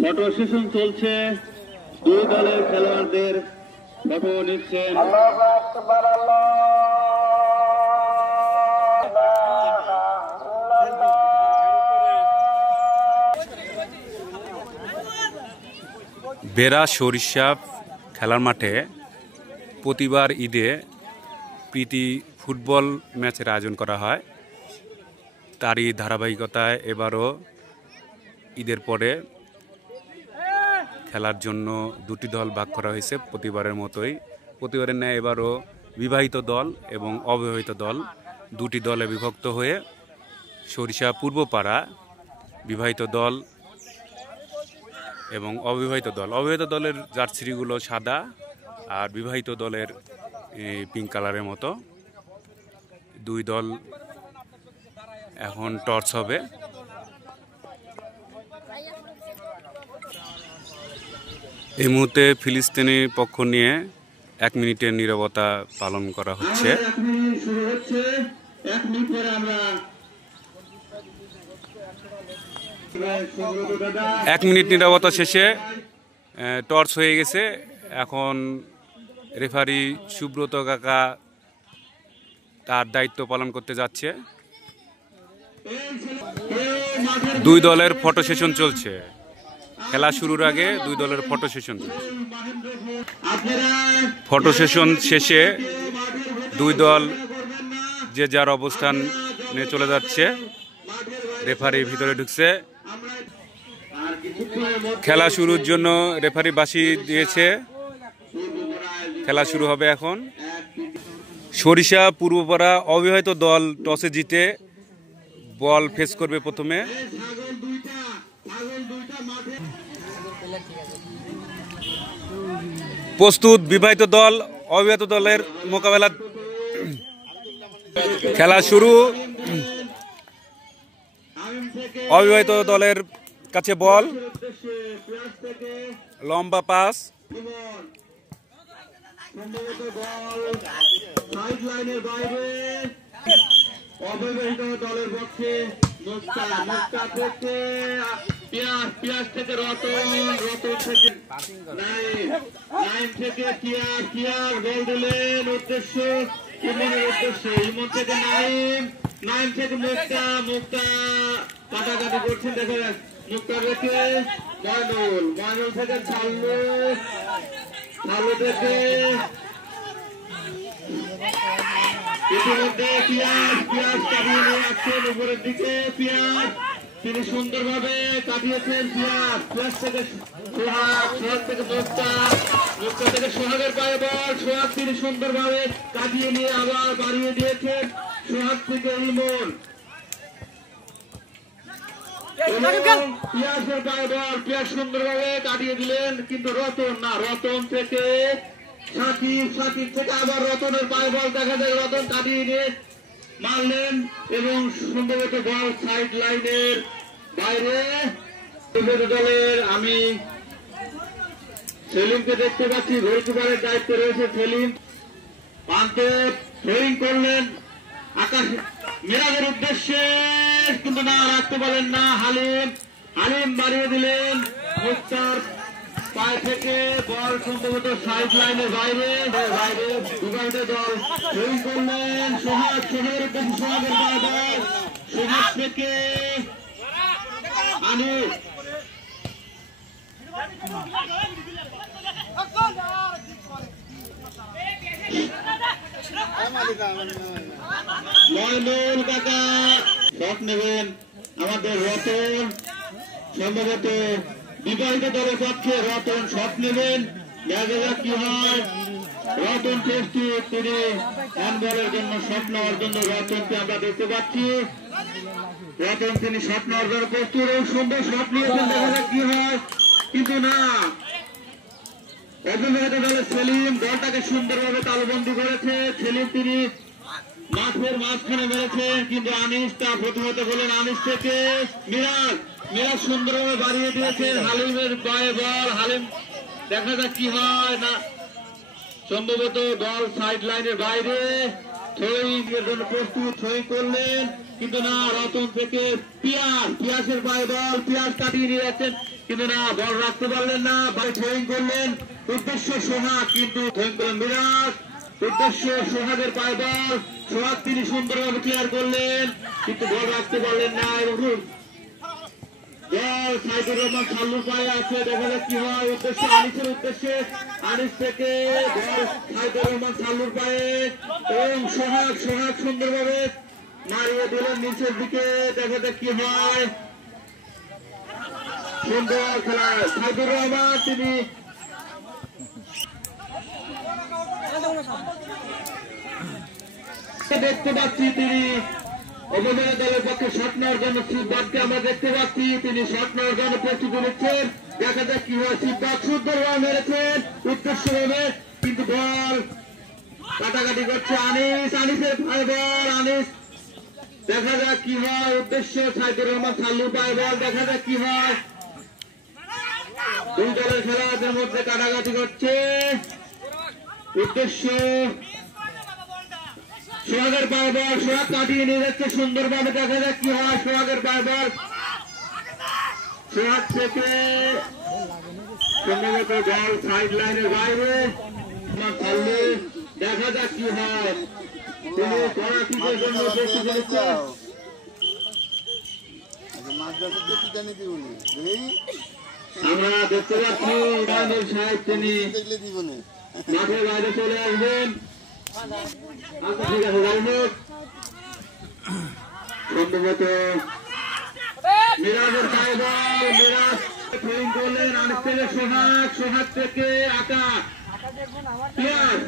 Photo session চলছে, দুই দলের খেলোয়াড়দের ফটো নিচ্ছেন। বেড়া সরিষা খেলার মাঠে প্রতিবার ঈদে প্রীতি ফুটবল ম্যাচের আয়োজন করা হয়। তারই ধারাবাহিকতায় এবারও ঈদের পরে খেলার জন্য দুটি দল ভাগ করা হয়েছে। প্রতিবারের মতোই প্রতিবারের ন্যায় এবারও বিবাহিত দল এবং অবিবাহিত দল দুটি দলে বিভক্ত হয়ে সরিষা পূর্বপাড়া বিবাহিত দল এবং অবিবাহিত দলের জার্সিগুলো সাদা আর বিবাহিত দলের পিঙ্ক কালারের মতো। দুই দল এখন টর্চ হবে। এই মুহূর্তে ফিলিস্তিনি পক্ষ নিয়ে 1 মিনিটের নীরবতা পালন করা হচ্ছে। 1 মিনিট নীরবতা শেষে টর্চ হয়ে গেছে। এখন রেফারি সুব্রত কাকা তার দায়িত্ব পালন করতে যাচ্ছে। দুই দলের ফটো সেশন চলছে। খেলা শুরুর আগে দুই দলের ফটো সেশন চলছে। ফটো সেশন শেষে দুই দল যে যার অবস্থান নিয়ে চলে যাচ্ছে। রেফারি ভিতরে ঢুকছে। খেলা শুরুর জন্য রেফারি বাঁশি দিয়েছে। খেলা শুরু হবে এখন। সরিষা পূর্বপাড়া অবিবাহিত দল টসে জিতে বল ফেস করবে প্রথমে। প্রস্তুত বিবাহিত দল অবিবাহিত দলের মোকাবেলা। খেলা শুরু। অবিবাহিত দলের কাছে বল, লম্বা পাস। অবিবাহিত দলের পক্ষে মুক্তা থেকে পিয়াস থেকে রতন থেকে নাইম থেকে পিয়ার গোল দিলেন ইমনের উদ্দেশ্যে। ইমন থেকে নাইম থেকে মুক্তা কাটাকাটি করছেন। দেখা যাচ্ছে মুক্তা রেখে ময়নুল থেকে ঝালু থেকে ইতিমধ্যে পিয়াস কাটিয়ে নিয়ে আসছেন উপরের দিকে। পিয়াস তিনি সুন্দরভাবে কাটিয়েছেন। পিয়াস থেকে সোহাগ থেকে মুক্তা থেকে সোহাগের পায়ে বল। সোহাগ তিনি সুন্দরভাবে কাটিয়ে নিয়ে আবার বাড়িয়ে দিয়েছেন। সোহাগ থেকে ইমন পিয়াসের পায়ে বল। পিয়াস সুন্দরভাবে কাটিয়ে দিলেন, কিন্তু রতন থেকে সাকিব থেকে আবার রতনের পায়ে বল। দেখা যায় রতন কাটিয়ে নিয়ে মারলেন এবং সম্ভবত বল সাইড লাইনের বাইরে। দলের আমি সেলিমকে দেখতে পাচ্ছি, গোলকিপারের দায়িত্বে রয়েছে সেলিম। পান্তে থ্রোয়িং করলেন আকাশ মিরাজের উদ্দেশ্যে, কিন্তু না রাখতে পারলেন না। হালিম বাড়িয়ে দিলেন। মুক্তার পায়ে থেকে বল সম্ভবত সাইড লাইনের বাইরে। বিবাহিত দল থ্রোয়িং করলেন। সোহাগের পায়ে বল। সোহাগ থেকে আনিস ময়নুল কাকা শট নেবেন। আমাদের রতন সম্ভবত বিবাহিত দলের পক্ষে রতন শট নেবেন। দেখা যাক কি হয়। রতন প্রস্তুত, তিনি হ্যান্ডবলের জন্য শট নেওয়ার জন্য রতনকে আমরা দেখতে পাচ্ছি। রতন তিনি শট নেওয়ার জন্য প্রস্তুত এবং সুন্দর শট নিয়েছেন। দেখা যাক কি হয়, কিন্তু না। অবিবাহিত দলের সেলিম বলটাকে সুন্দরভাবে তালবন্দী করেছে। সেলিম তিনি মাঠের মাঝখানে মেরেছেন, কিন্তু আনিস তা প্রথমত বলেন। আনিস থেকে মিরাজ সুন্দরভাবে বাড়িয়ে দিয়েছেন। হালিমের পায়ে বল। হালিম দেখা যাক কি হয়। না সম্ভবত বল সাইড লাইনের বাইরে। থ্রোয়িংয়ের জন্য প্রস্তুত, থ্রোয়িং করলেন কিন্তু না, রতন থেকে পিয়াসের পায়ে বল, পিয়াস কাটিয়ে নিয়ে যাচ্ছেন কিন্তু না, বল রাখতে পারলেন না, বল থ্রোয়িং করলেন, উদ্দেশ্য সোহাগ কিন্তু থ্রোয়িং করলেন মিরাজ, উদ্দেশ্য সোহাগের পায়ে বল, সোহাগ তিনি সুন্দরভাবে ক্লিয়ার করলেন কিন্তু বল রাখতে পারলেন না এবং বল সাইদুর রহমান সাল্লুর পায়ে আছে, দেখা যাক কি হয়, উদ্দেশ্য আনিসের উদ্দেশ্যে, আনিস থেকে বল সাইদুর রহমান সাল্লুর পায়ে এবং সোহাগ সুন্দরভাবে মারিয়ে দিলেন নিচের দিকে, দেখা যাক কি হয়, সুন্দর খেলা সাইদুর রহমান তিনি দেখতে পাচ্ছি তিনি অভিনয় দলের পক্ষে শট নেওয়ার জন্য সিদ্ধার্থকে আমরা দেখতে পাচ্ছি, তিনি শট নেওয়ার জন্য প্রস্তুতি নিচ্ছেন, দেখা যাক কি হয়, সিদ্ধার্থ সুন্দরভাবে মেরেছেন উদ্দেশ্য হবে কিন্তু বল কাটাকাটি করছে আনিসের পায়ে বল, আনিস দেখা যাক কি হয়, উদ্দেশ্য সাইদুর রহমান সাল্লুর পায়ে বল, দেখা যাক কি হয়, দুই দলের খেলোয়াড়দের মধ্যে কাটাকাটি করছে, উদ্দেশ্য সোহাগের পায়ে বল, সোহাগ কাটিয়ে নিয়ে যাচ্ছে সুন্দরভাবে, দেখা যাক কি হয়, সোহাগের পায়ে বল, সোহাগ থেকে সম্ভবত বল সাইড লাইনের বাইরে, দেখা যাক কি হয়, তিনি কড়া কিকের জন্য প্রস্তুতি নিচ্ছেন, আমরা দেখতে পাচ্ছি ইমানুল সাহেব তিনি মাঠের বাইরে চলে আসবেন, সম্ভবত মিরাজের পায়ে বল, মিরাজ ফিল্ডিং করলেন, আনিস থেকে সোহাগ থেকে আকাশ,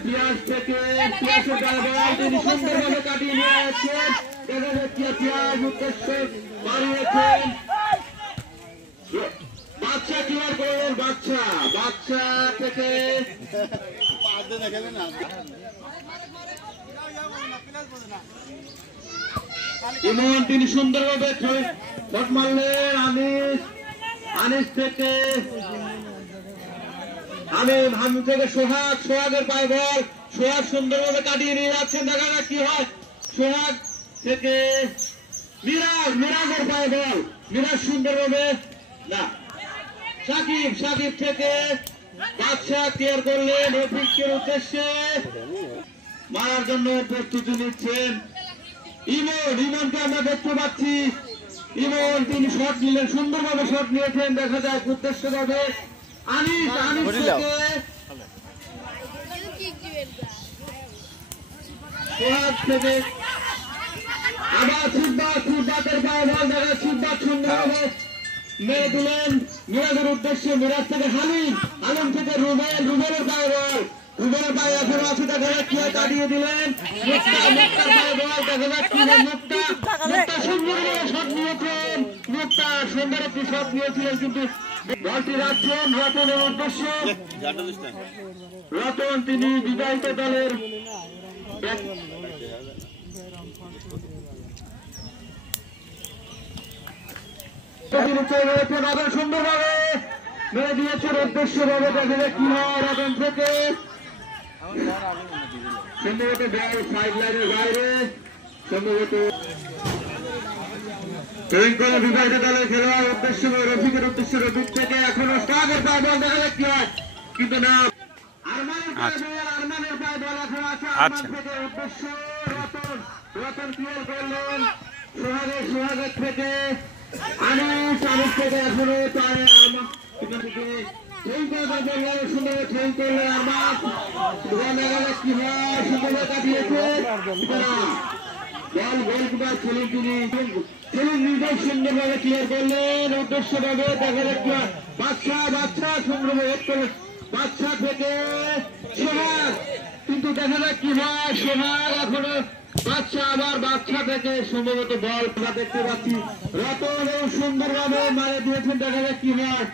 পিয়াস থেকে পিয়াসের পায়ে বল, তিনি সুন্দরভাবে কাটিয়ে নিয়ে যাচ্ছেন, দেখা যাচ্ছে পিয়াস উদ্দেশ্য বাড়িয়েছেন, বাচ্চা ক্লিয়ার করলেন, বাচ্চা থেকে ইমন তিনি সুন্দরভাবে শট মারলেন, আনিস থেকে হামিম থেকে সোহাগের পায়ে বল, সোহাগ সুন্দরভাবে কাটিয়ে নিয়ে যাচ্ছেন, দেখা যাক কি হয়, সোহাগ থেকে মিরাজের পায়ে বল, মিরাজ সুন্দরভাবে না, সাকিব থেকে বাদশা ক্লিয়ার করলেন, রফিকের উদ্দেশ্যে মারার জন্য প্রস্তুতি নিচ্ছেন, ইমনকে আমরা দেখতে পাচ্ছি, ইমন তিনি শট নিলেন, সুন্দরভাবে শট নিয়েছেন, দেখা যায় উদ্দেশ্য যাবে, আনিস থেকে সোহাগ থেকে আবার সিদ্ধার্থের পায়ে বল, দেখা সিদ্ধার্থ সুন্দরভাবে মেরে দিলেন মিরাজের উদ্দেশ্যে, মিরাজ থেকে হালিম থেকে রুবেলের পায়ে বল, রুবেলের পায়ে এখনো আছে, দেখা যাক কি হয়, কাটিয়ে দিলেন মুক্তার পায়ে বল, দেখা যাক কি হয়, মুক্তা সুন্দরভাবে শট নিয়েছেন, মুক্তা সুন্দর একটি শট নিয়েছিলেন কিন্তু বলটি রাখছেন রতনের উদ্দেশ্যে, রতন তিনি বিবাহিত দলের সুন্দরভাবে মেরে দিয়েছেন উদ্দেশ্য ভাবে, দেখা যাক কি হয়, রতন থেকে সম্ভবত বল সাইড লাইনের বাইরে, সম্ভবত বিবাহিত দলের খেলোয়াড় উদ্দেশ্য রফিকের উদ্দেশ্য, রফিক থেকে এখনো সোহাগের পায়ে বল, দেখা যাক কি হয় কিন্তু না, আরমানের পায়ে বল এখন আছে, আরমান থেকে উদ্দেশ্য রতন ক্লিয়ার করলেন, সোহাগের থেকে আনিস থেকে এখনো পায়ে সুন্দর ট্রেন করলে আমার কি হয়, সুন্দর কাটিয়েছে বল গোলকিপার ছিলেন তিনি নিজেই সুন্দরভাবে ক্লিয়ার করলেন, উদ্দেশ্য ভাবে দেখা যাচ্ছে বাচ্চা সুন্দরভাবে হেড করলেন, বাচ্চা থেকে সোহাগ কিন্তু দেখা যাক কি হয়, সোহাগ এখনো বাচ্চা থেকে সম্ভবত বল আমরা দেখতে পাচ্ছি, রতন সুন্দরভাবে মারে দিয়েছেন, দেখা যাক কি হয়,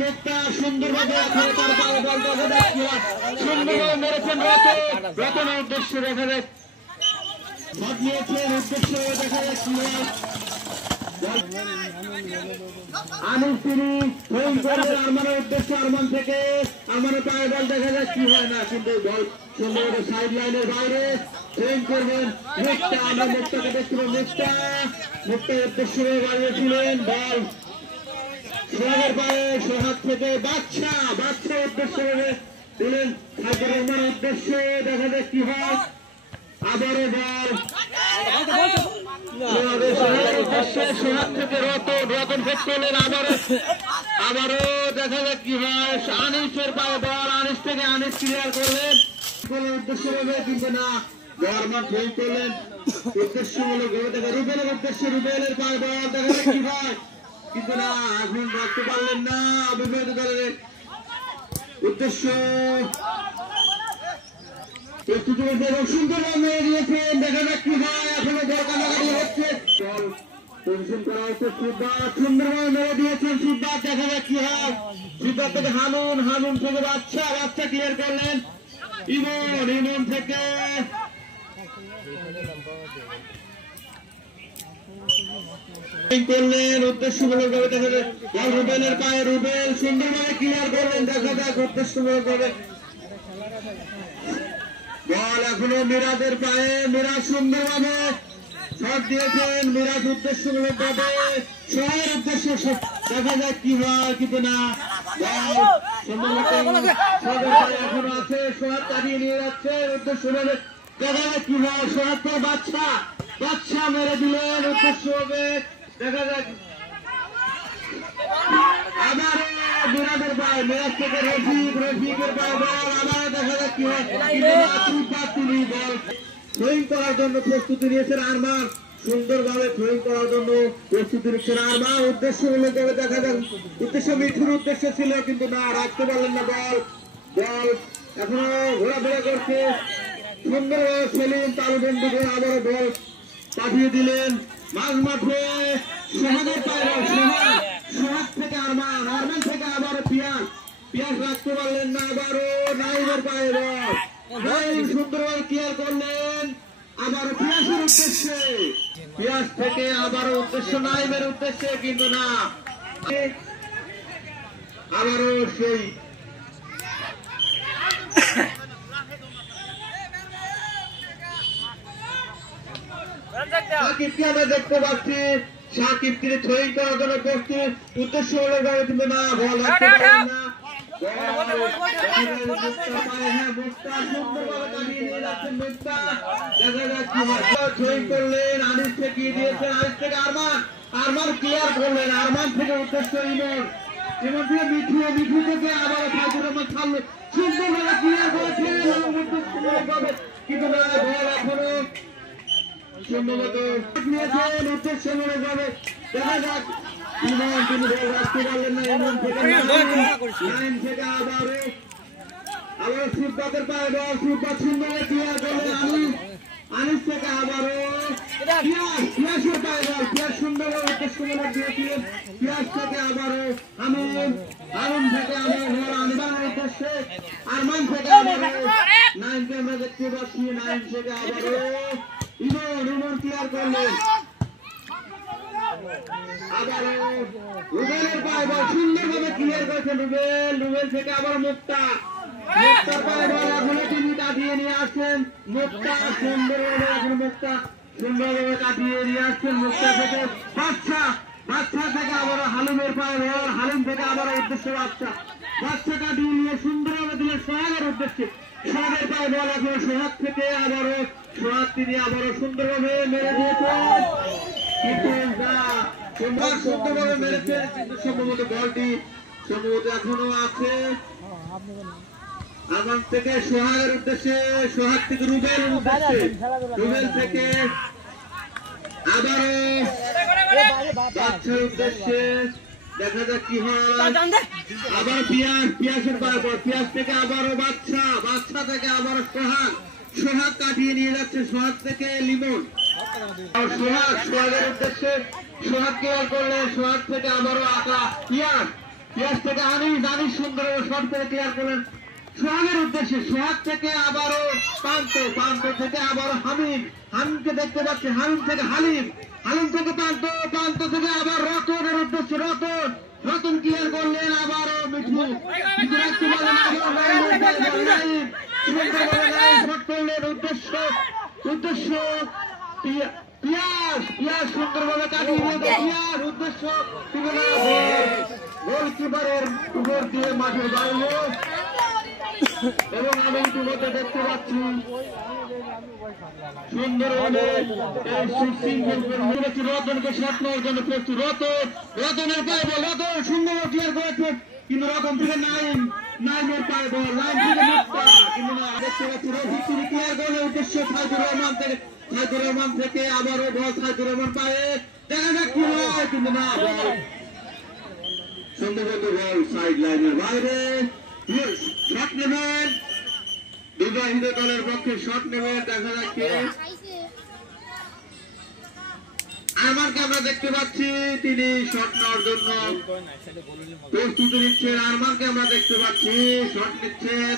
মুক্তা সুন্দরভাবে তার পায়ে বল, দেখা যাক কি হয়, সুন্দরভাবে মেরেছেন রতনের উদ্দেশ্যে, দেখা যাক শট নিয়েছেন উদ্দেশ্য, দেখা যাক কি হয়, আনিস তিনি থ্রোইং করলেন আরমানের উদ্দেশ্যে। আরমান থেকে আরমানের পায়ে বল দেখা যায় কি হয় না, কিন্তু বল সম্ভবত সাইড লাইনের বাইরে থ্রোইং করবেন মুক্তা। আমরা মুক্তাকে দেখছিলাম, মুক্তা উদ্দেশ্যে বাড়িয়েছিলেন বল সোহাগের পায়ে, সোহাগ থেকে বাচ্চা উদ্দেশ্যে দিলেন সাইফুর রহমানের উদ্দেশ্যে। দেখা যায় কি হয়, আবারও বল সোহাগ থেকে রতন ফেট করলেন আবারও দেখা যাক কি হয়। আনিসের পায়ে বল, আনিস থেকে আনিস ক্লিয়ার করলেন উদ্দেশ্য হবে, কিন্তু না গভর্নমেন্ট ফেল করলেন উদ্দেশ্যমূলক রুবেলের উদ্দেশ্যে। রুবেলের পায়ে বল, দেখা যাক কি হয়, কিন্তু না এখন রাখতে পারলেন না অভিযোগ দলের উদ্দেশ্য। প্রস্তুতি এবং সুন্দর মেরে দিয়েছেন, দেখা যাক কি হয়। এখনো দরকার লাগানো হচ্ছে, বল পরিশোধ করা হচ্ছে। সিদ্ধার্থ সুন্দরভাবে মেরে দিয়েছেন সিদ্ধার্থ, দেখা যাক কি হয়। সিদ্ধার্থ থেকে হানুন থেকে বাচ্চা ক্লিয়ার করলেন ইমন থেকে করলেন উদ্দেশ্যমূলক ভাবে। দেখা যায় বল রুবেলের পায়ে, রুবেল সুন্দরভাবে ক্লিয়ার করলেন, দেখা যাক উদ্দেশ্যমূলক ভাবে বল এখনো মিরাজের পায়ে। মিরাজ সুন্দরভাবে শট দিয়েছেন, মিরাজ উদ্দেশ্যমূলক ভাবে সোহাগের উদ্দেশ্যে। দেখা যাক কি হয়, কিন্তু না বল সম্ভবত এখনো আছে। সোহাগ কাটিয়ে নিয়ে যাচ্ছে উদ্দেশ্যভাবে, দেখা যাক কি হয়। সোহাগ তো বাচ্চা মেরে দিলেন উদ্দেশ্য হবে, দেখা যাক আবার মিরাজের পায়ে, মিরাজ থেকে রফিকের পায়ে বল, আবার দেখা যাক কি হয়। তিনি বল থ্রোইং করার জন্য প্রস্তুতি নিয়েছেন আরমান, সুন্দরভাবে থ্রোইং করার জন্য প্রস্তুতি নিচ্ছেন আরমান উদ্দেশ্যমূলক ভাবে। দেখা যাক মিঠুর উদ্দেশ্য ছিল, কিন্তু না রাখতে পারলেন না বল এখনো ঘোরাফেরা করছে সুন্দরভাবে। সেলিম তালবন্ধু করে আবারও বল পাঠিয়ে দিলেন মাঝ মাঠে। সোহাগের পায়ে বল, সোহাগ থেকে আরমান থেকে আবারও পিয়াস রাখতে পারলেন না, আবারও নাইমের পায়ে বল, নাইম সুন্দরভাবে ক্লিয়ার করলেন আবারও পিয়াসের উদ্দেশ্যে। পিয়াস থেকে আবারও উদ্দেশ্য নাইমের উদ্দেশ্যে, কিন্তু না আবারও সেই সাকিবকে আমরা দেখতে পাচ্ছি। সাকিব তিনি থ্রোইং করার জন্য প্রস্তুত উদ্দেশ্যমূলক ভাবে, কিন্তু না বল রাখতে পারেন না। থ্রোইং করলেন, আনিস থেকে দিয়েছেন, আনিস থেকে আরমান ক্লিয়ার করলেন, আরমান থেকে উদ্দেশ্য ইমন থেকে মিঠু থেকে আবার সাইফুর রহমান ছাড়লো, সুন্দরভাবে ক্লিয়ার করেছেন উদ্দেশ্যমূলকভাবে, কিন্তু না বল এখনো সম্ভবত নিয়েছেন উদ্দেশ্যমূলকভাবে। দেখা যাক ইমন তিনি বল রাখতে পারলেন না। ইমন থেকে লাইন থেকে আবারও সিদ্ধার্থের পায়ে বল, সিদ্ধার্থ সুন্দরভাবে ক্লিয়ার করলেন আনিস থেকে আবারও পিয়াসের পায়ে বল, পিয়াস সুন্দরভাবে উদ্দেশ্যমূলক দিয়েছিলেন। পিয়াস থেকে আবারও আরমান থেকে আরমানের উদ্দেশ্যে, আরমান থেকে আবারও নাইমকে আমরা দেখতে পাচ্ছি, নাইম থেকে আবারও ইমন ক্লিয়ার করলেন আবারও রুবেলের পায়ে বল, সুন্দরভাবে ক্লিয়ার করেছেন রুবেল থেকে আবার মুক্তার পায়ে বল, এখনো তিনি কাটিয়ে নিয়ে আসছেন মুক্তা সুন্দরভাবে, এখন মুক্তা সুন্দরভাবে কাটিয়ে নিয়ে আসছেন মুক্তা থেকে বাচ্চা থেকে আবারও হালিমের পায়ে বল, হালিম থেকে আবারও উদ্দেশ্যে বাচ্চা কাটিয়ে নিয়ে সুন্দরভাবে দিলেন সোহাগের উদ্দেশ্যে। সোহাগের পায়ে বল, এখন সোহাগ থেকে আবারও সোহাগ তিনি আবারও সুন্দরভাবে মেরে দিয়েছেন, কিন্তু সুন্দরভাবে মেরেছেন, কিন্তু সম্ভবত বলটি এখনো আছে আরমান থেকে সোহাগের উদ্দেশ্যে, সোহাগ থেকে রুবেলের উদ্দেশ্যে, রুবেল থেকে আবারও বাচ্চার উদ্দেশ্যে। দেখা যাক কি হয়, আবার পিয়াসের পায়ে বল, পিয়াস থেকে আবারও বাচ্চা থেকে আবারও সোহাগ কাটিয়ে নিয়ে যাচ্ছে, সোহাগ থেকে লিমন সোহাগের উদ্দেশ্যে, সোহাগ ক্লিয়ার করলে, সোহাগ থেকে আবারও পিয়াস থেকে আনিস সুন্দর শট করে ক্লিয়ার করলেন সোহাগের উদ্দেশ্যে। সোহাগ থেকে আবারও প্রান্ত থেকে আবারও হামিমকে দেখতে পাচ্ছি, হামিম থেকে হালিম হালিম থেকে প্রান্ত, প্রান্ত থেকে আবার রতনের উদ্দেশ্যে রতন, রতন ক্লিয়ার করলেন আবারও মিঠু, কিন্তু রাখতে পারলেন আবার লাইন, শট করলেন উদ্দেশ্য, উদ্দেশ্য পিয়াস, পিয়াস সুন্দরভাবে কাটিয়ে দিয়েছে পিয়াস, উদ্দেশ্য গোলকিপারের উপর দিয়ে মাঠের বাইরে। এবং আমি ইতিমধ্যে দেখতে পাচ্ছি সুন্দরভাবে রতনকে শট নেওয়ার জন্য প্রস্তুত, রতন, রতনের পায়ে বল, রতন সুন্দর ক্লিয়ার করেছে, কিন্তু রতন থেকে নাইমের পায়ে বল, নাইম থেকে মুক্তা, কিন্তু না দেখতে পাচ্ছি রফিক তিনি ক্লিয়ার করার উদ্দেশ্য সাইদুর রহমান থেকে, সাইদুর রহমান থেকে আবারও বল সাইদুর রহমান পায়ে, দেখা যাক কি হয়, কিন্তু না বল সম্ভবত বল সাইড লাইনের বাইরে। শট নেবেন বিবাহিত দলের পক্ষে, শট নেবেন, দেখা যাচ্ছে আরমানকে আমরা দেখতে পাচ্ছি তিনি শট নেওয়ার জন্য প্রস্তুতি নিচ্ছেন, আরমানকে আমরা দেখতে পাচ্ছি শট নিচ্ছেন,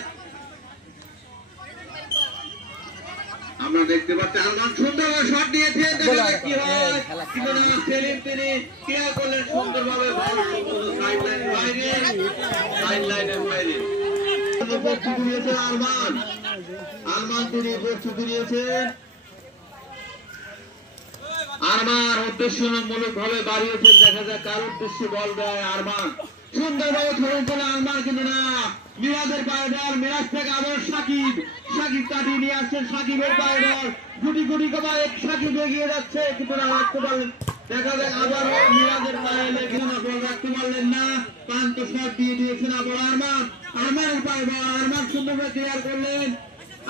আমরা দেখতে পাচ্ছি আরমান সুন্দরভাবে শট নিয়েছে, দেখা যাক কি হয়, কিন্তু না সেলিম তিনি ক্লিয়ার করলেন সুন্দরভাবে, সাইড লাইনের বাইরে, সাইড লাইনের বাইরে প্রস্তুতি নিয়েছেন আরমান, আরমান তিনি প্রস্তুতি নিয়েছেন, আরমান উদ্দেশ্যমূলক ভাবে বাড়িয়েছেন, দেখা যায় কার উদ্দেশ্যে বল দেয় আরমান, সুন্দরভাবে ধরে চলে আরমান, কিন্তু না মিরাজের পায়ে বল, মিরাজ থেকে আবার সাকিব, সাকিব কাটিয়ে নিয়ে আসছেন, সাকিবের পায়ে বল, গুটি গুটি কমায় সাকিব এগিয়ে যাচ্ছে, কিন্তু না রাখতে পারলেন, দেখা যায় আবার মিরাজের পায়ে লেগে না বল রাখতে পারলেন না, প্রান্ত শট দিয়ে দিয়েছেন আবার আরমান, আরমানের পায়ে বল, আরমান সুন্দরভাবে ক্লিয়ার করলেন,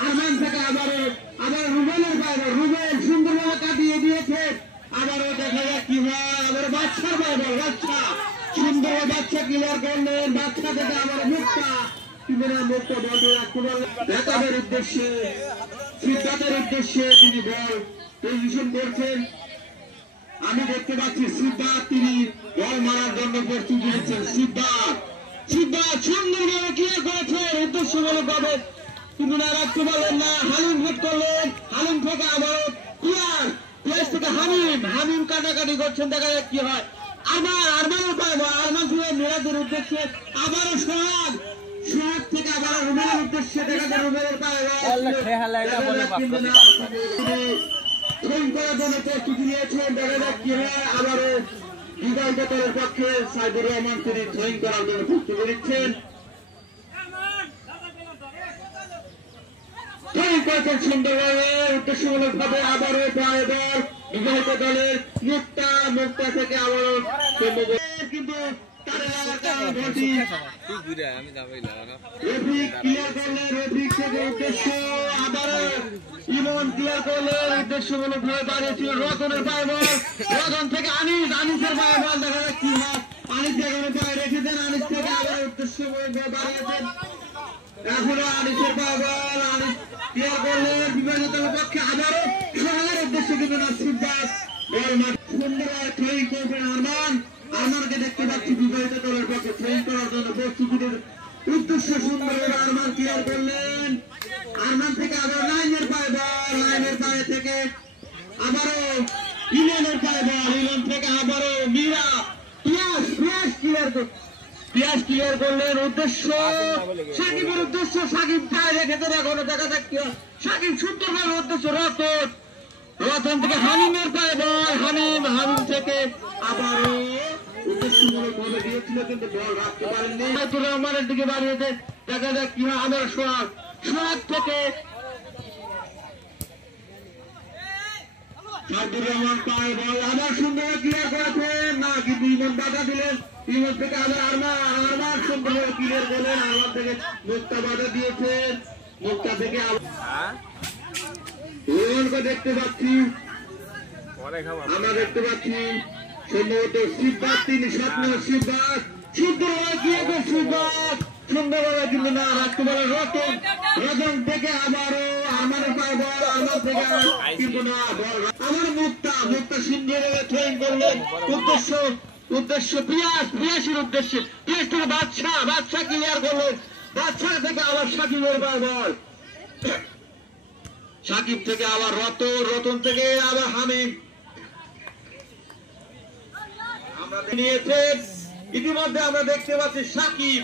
আরমান থেকে আবারও আবার রুবেলের পায়ে বল, রুবেল সুন্দরভাবে কাটিয়ে দিয়েছে, আবারও দেখা যাক কি হয়, আবার বাচ্চার পায়ে বল, বাচ্চা সুন্দরভাবে বাচ্চা ক্লিয়ার করলেন, বাচ্চা থেকে আবার মুক্তা, কিন্তু না মুক্তা বলটি রাখতে পারলেন, নেতাদের উদ্দেশ্যে সিদ্ধাতের উদ্দেশ্যে তিনি বল পজিশন করছেন, আমি দেখতে পাচ্ছি সিদ্ধার্থ তিনি বল মারার জন্য প্রস্তুতি নিচ্ছেন, সিদ্ধার্থ, সিদ্ধার্থ সুন্দরভাবে ক্লিয়ার করেছেন উদ্দেশ্যমূলক ভাবে, কিন্তু না রাখতে পারলেন না, হালিম হিট করলেন, হালিম থেকে আবার পিয়াস, পিয়াস থেকে হামিম, হামিম কাটাকাটি করছেন, দেখা যাক কি হয়, আবার আরমানের পায়ে বল, আরমান থেকে মিরাজের উদ্দেশ্যে আবারও সোহাগ, সোহাগ থেকে আবার রুবেলের উদ্দেশ্যে, দেখা যায় রুবেলের পায়ে বল, কিন্তু না থ্রোইং করার জন্য প্রস্তুতি নিয়েছেন, দেখা যাক কি হয়, আবারও বিবাহিত দলের পক্ষে সাইদুর রহমান তিনি থ্রোইং করার জন্য প্রস্তুতি নিচ্ছেন, সুন্দরভাবে উদ্দেশ্যমূলক ভাবে আবারও পায়ে বল বিবাহিত দলের মুক্তা, মুক্তা থেকে আবারও কিন্তু তারে লাগার কারণে বলটি রফিক ক্লিয়ার করলেন, রফিক থেকে উদ্দেশ্য আবারও ইমন ক্লিয়ার করলেন, উদ্দেশ্যমূলক ভাবে বাড়িয়েছিল রতনের পায়ে বল, রতন থেকে আনিস, আনিসের পায়ে বল, দেখা যাক কি হয়, আনিস যেখানে পায়ে রেখেছেন, আনিস থেকে আবার উদ্দেশ্যমূলক ভাবে বাড়িয়েছেন, এখনো আনিসের পায়ে বল, আনিস ক্লিয়ার করলেন বিবাহিত দলের পক্ষে, আবারও সোহাগের উদ্দেশ্যে কিন্তু না সিদ্ধার্থ বল মাঠ সুন্দরভাবে থ্রোইং করবেন আরমান, আরমানকে দেখতে পাচ্ছি বিবাহিত দলের পক্ষে থ্রোইং করার জন্য প্রস্তুতির উদ্দেশ্য, সুন্দরভাবে আরমান ক্লিয়ার করলেন, আরমান থেকে আবার লাইনের পায়ে বল, লাইনের পায়ে থেকে আবারও ইলনের পায়ে বল, ইলন থেকে আবারও মীরা, পিয়াস, পিয়াস ক্লিয়ার পিয়াস ক্লিয়ার করলেন, উদ্দেশ্য সাকিবের উদ্দেশ্য, সাকিব পায়ে রেখেছে, এখনো দেখা যাক কি হয়, সাকিব সুন্দরভাবে উদ্দেশ্য রতন, রতন থেকে হামিমের পায়ে বল, হামিম, হামিম থেকে আবারও উদ্দেশ্যমূলক ভাবে দিয়েছিল, কিন্তু বল রাখতে পারেননি, সাইদুর রহমানের দিকে বাড়িয়েছে, দেখা যাক কি হয়, আবার সোহাগ, সোহাগ থেকে সাইদুর রহমান পায়ে বল, আবার সুন্দরভাবে ক্লিয়ার করেছেন না, কিন্তু ইমন বাধা দিলেন, ইমন থেকে আবার আরমান, আরমান সুন্দরভাবে ক্লিয়ার করলেন, আরমান থেকে মুক্তা বাধা দিয়েছেন, মুক্তা থেকে ইমনকে দেখতে পাচ্ছি, আমরা দেখতে পাচ্ছি সম্ভবত সিদ্ধার্থ তিনি স্বপ্ন, সিদ্ধার্থ সুন্দরভাবে ক্লিয়ার করে, সিদ্ধার্থ সুন্দরভাবে কিন্তু না রাখতে পারে রতন, রতন থেকে আবারও আমাদের পায়ে বল, আমার থেকে কিন্তু না বল, আমার মুক্তা, মুক্তা সুন্দরভাবে থ্রোইং করলেন, উদ্দেশ্য, উদ্দেশ্য পিয়াস, পিয়াসের উদ্দেশ্যে, পিয়াস থেকে বাদশা, বাদশা ক্লিয়ার করলেন, বাদশা থেকে আবার সাকিবের পায়ে বল, সাকিব থেকে আবার রতন, রতন থেকে আবার হামিম, আমরা নিয়েছেন। ইতিমধ্যে আমরা দেখতে পাচ্ছি সাকিব,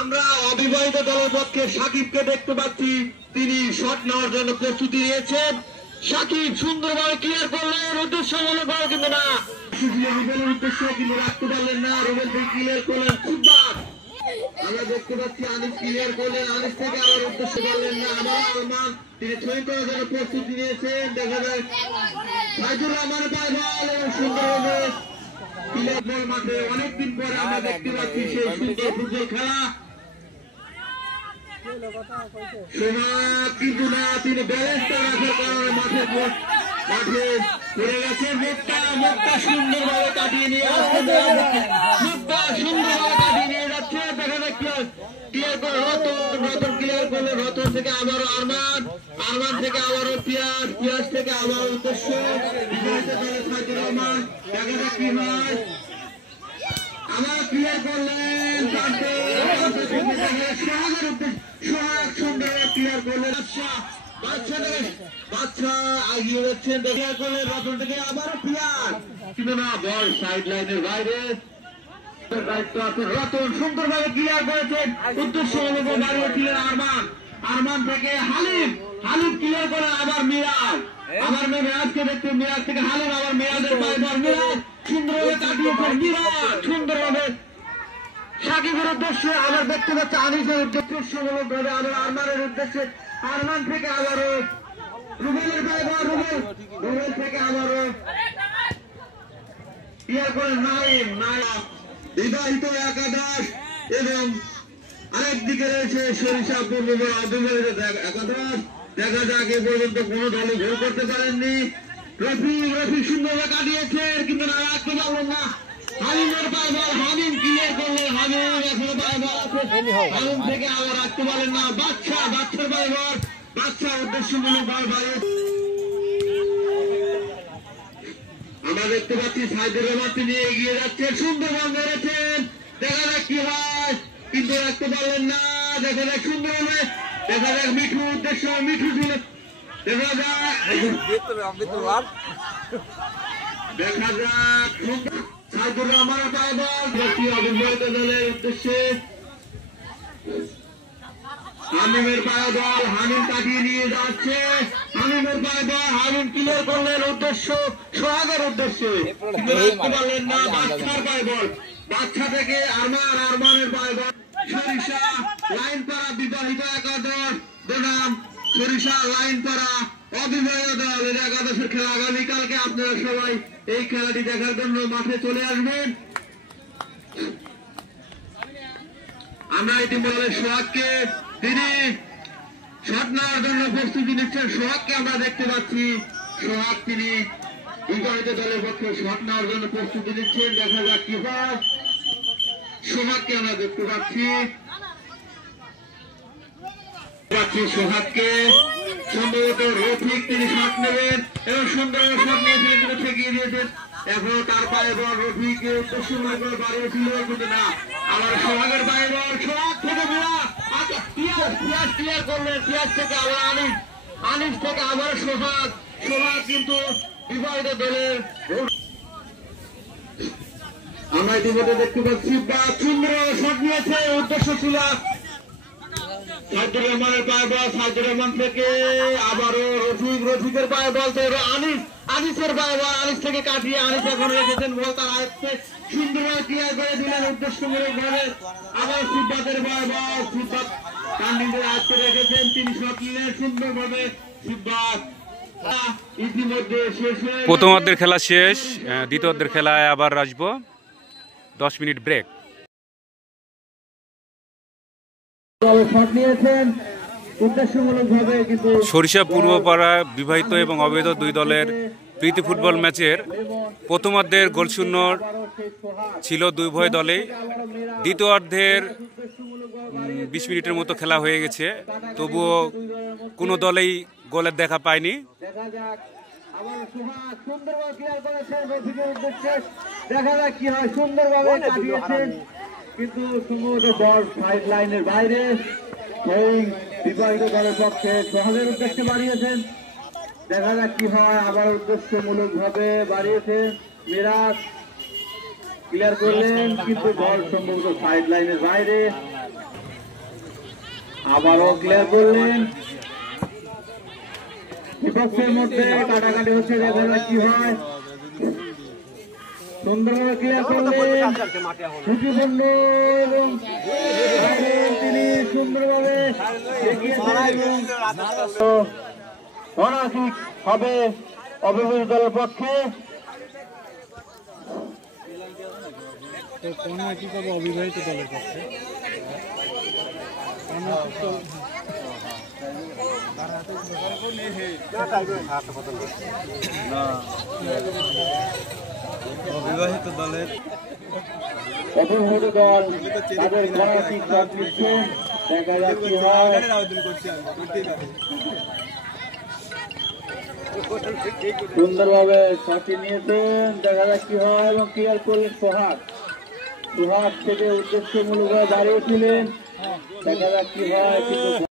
আমরা অবিবাহিত দলের পক্ষে সাকিবকে দেখতে পাচ্ছি, তিনি শট নেওয়ার জন্য প্রস্তুতি নিয়েছেন। সাকিব সুন্দরভাবে ক্লিয়ার করলেন, উদ্দেশ্যমূলক বল কিন্তু না, রুবেলের উদ্দেশ্যে কিন্তু রাখতে পারলেন না, রুবেল থেকে ক্লিয়ার করলেন সিব্বাত। আমরা দেখতে পাচ্ছি আনিস ক্লিয়ার করলেন, আনিস থেকে আবার উদ্দেশ্য পারলেন না, আবার আলমান তিনি ছয় করার জন্য প্রস্তুতি নিয়েছেন। দেখা যায় সাইদুর রহমানের পায় বল এবং সুন্দরভাবে ক্লিয়ার বল মাঠে। অনেকদিন পরে আমরা দেখতে পাচ্ছি সেই সুন্দর ফুটবল খেলা। সোহাগ কিন্তু না, তিনি ব্যালেন্সটা রাখার কারণে মাঠে পড়ে গেছে। মুক্তা সুন্দরভাবে কাটিয়ে নিয়ে আসছে, মুক্তা সুন্দরভাবে কাটিয়ে নিয়ে যাচ্ছে। দেখা যায় ক্লিয়ার করে রতন ক্লিয়ার করলে, রতন থেকে আবারও আরমান থেকে আবারও পিয়াস থেকে আবার উদ্দেশ্য সাইদুর রহমান। দেখা যায় কি হয়, আবার ক্লিয়ার করলেন সোহাগ সুন্দরভাবে ক্লিয়ার করলেন। বাচ্চা আগিয়ে যাচ্ছেন, ক্লিয়ার করলেন রতন থেকে আবারও পিয়ার, কিন্তু না, বল সাইড লাইনের বাইরে। দায়িত্ব আছে রতন, সুন্দরভাবে ক্লিয়ার করেছেন, উদ্দেশ্য অনুযায়ী দাঁড়িয়েছিলেন আরমান থেকে হালিম ক্লিয়ার করে আবার মিরাজকে দেখতে, মিরাজ থেকে হালিম, আবার মিরাজের পায়ে বল, মিরাজ সুন্দরভাবে কাটিয়েছেন, মিরাজ সুন্দরভাবে সাকিবের উদ্দেশ্যে, আবার দেখতে পাচ্ছে আনিসের উদ্দেশ্যমূলক ভাবে আবার আরমানের উদ্দেশ্যে, আরমান থেকে আবারও রুবেলের পায়ে বল, রুবেল থেকে আবারও ক্লিয়ার করে নাইম বিবাহিত একাদশ এবং আরেকদিকে রয়েছে সরিষা পূর্ববঙ্গ অবিবাহিত একাদশ। দেখা যাক এ পর্যন্ত কোন দলে গোল করতে পারেননি। রফি সুন্দরভাবে কাটিয়েছেন, কিন্তু না, রাখতে পারলেন না। হামিমের পায়ে বল, হামিম ক্লিয়ার করলেন, হামিম এখনো পায়ে বল আছে, হামিম থেকে আবার রাখতে পারলেন না। বাচ্চার পায়ে বল, বাচ্চা উদ্দেশ্যমূলক বল বাইরে। আমরা দেখতে পাচ্ছি সাইদুর রহমান তিনি এগিয়ে যাচ্ছেন, সুন্দর বল মেরেছেন, দেখা যাক কি হয়, কিন্তু রাখতে পারলেন না। দেখা যাক সুন্দরভাবে, দেখা যাক মিঠুর উদ্দেশ্য, মিঠু ছিল, দেখা যাক সাইদুর রহমানের পায়ে বল, অবিবাহিত দলের উদ্দেশ্যে হামিমের পায়ে বল, হামিম কাটিয়ে নিয়ে যাচ্ছে, হামিমের পায়ে বল, হামিম ক্লিয়ার করলেন, উদ্দেশ্য সোহাগের উদ্দেশ্যে, রাখতে পারলেন না। বাচ্চার পায়ে বল, বাচ্চা থেকে আরমানের পায়ে বল। সরিষা লাইনপাড়া বিবাহিত একাদশ বনাম সরিষা লাইনপাড়া অবিবাহিত দল, এর একাদশের খেলা আগামীকালকে। আপনারা সবাই এই খেলাটি দেখার জন্য মাঠে চলে আসবেন। আমরা ইতিমধ্যে সোহাগকে, তিনি শট নেওয়ার জন্য প্রস্তুতি নিচ্ছেন, সোহাগকে আমরা দেখতে পাচ্ছি, সোহাগ তিনি বিবাহিত দলের পক্ষে শট নেওয়ার জন্য প্রস্তুতি নিচ্ছেন। দেখা যাক কি হয়, সোহাগকে আমরা দেখতে পাচ্ছি, সোহাগকে সম্ভবত রফিক তিনি শট নেবেন এবং সুন্দরভাবে শট নিয়েছিলেন, কিন্তু ঠেকিয়ে দিয়েছেন। এখনো তার পায়ে বল, রফিককে উদ্দেশ্যমূলক করে বাড়িয়েছিল, কিন্তু না, আবার সোহাগের পায়ে বল, সোহাগ থেকে পিয়াস ক্লিয়ার করলেন, পিয়াস থেকে আবার আনিস থেকে আবার সোহাগ কিন্তু বিবাহিত দলের। আমরা ইতিমধ্যে দেখতে পাচ্ছি সুন্দর শট নিয়েছে, উদ্দেশ্য ছিল সাইদুর রহমানের পায়ে বল, সাইদুর রহমান থেকে আবারও রফিকের পায়ে বল, তো আনিসের পায়ে বল, আনিস থেকে কাটিয়ে আনিস এখন রেখেছেন বল তার আয়ত্তে, সুন্দরভাবে ক্লিয়ার করে দিলেন উদ্দেশ্যমূলক ভাবে। আবার সিব্বাতের পায়ে বল, সিব্বাত কান্ডিদের আয়ত্তে রেখেছেন, তিনি শট নিলেন সুন্দরভাবে। সিব্বাত ইতিমধ্যে শেষ হয়ে, প্রথমার্ধের খেলা শেষ, দ্বিতীয়ার্ধের খেলায় আবার আসবো। 10 মিনিট ব্রেক। সরিষা পূর্বপাড়া বিবাহিত এবং অবৈধ দুই দলের প্রীতি ফুটবল ম্যাচের প্রথমার্ধের গোলশূন্য ছিল দুই দলেই। দ্বিতীয়ার্ধের 20 মিনিটের মতো খেলা হয়ে গেছে, তবুও কোনো দলেই গোলের দেখা পায়নি। দেখা যাক কি হয়, সুন্দরভাবে কাটিয়েছেন, কিন্তু সম্ভবত বল সাইড লাইনের বাইরে। বিবাহিত দলের পক্ষে সোহাগের উদ্দেশ্যে বাড়িয়েছেন, দেখা যাক কি হয়। আবার উদ্দেশ্যমূলক ভাবে বাড়িয়েছে মিরাজ, ক্লিয়ার করলেন কিন্তু বল সম্ভবত সাইড লাইনের বাইরে। আবারও ক্লিয়ার করলেন, বিপক্ষের মধ্যে কাটাকাটি হচ্ছে, দেখা যাক কি হয়। সুন্দরভাবে ক্লিয়ার করলেন ঝুঁকিপূর্ণ এবং তিনি সুন্দরভাবে অনাসিক হবে অবিবাহিত দলের পক্ষে। অবিবাহিত দলের পক্ষে অবিবাহিত দলের অবিবাহিত দল তাদের অনাসিক শট নিচ্ছে, দেখা যাক কি হয়। সুন্দরভাবে শটটি নিয়েছেন, দেখা যাক কি হয় এবং ক্লিয়ার করলেন সোহাগ। সোহাগ থেকে উদ্দেশ্যমূলকভাবে দাঁড়িয়েছিলেন, দেখা যাক কি হয় কিন্তু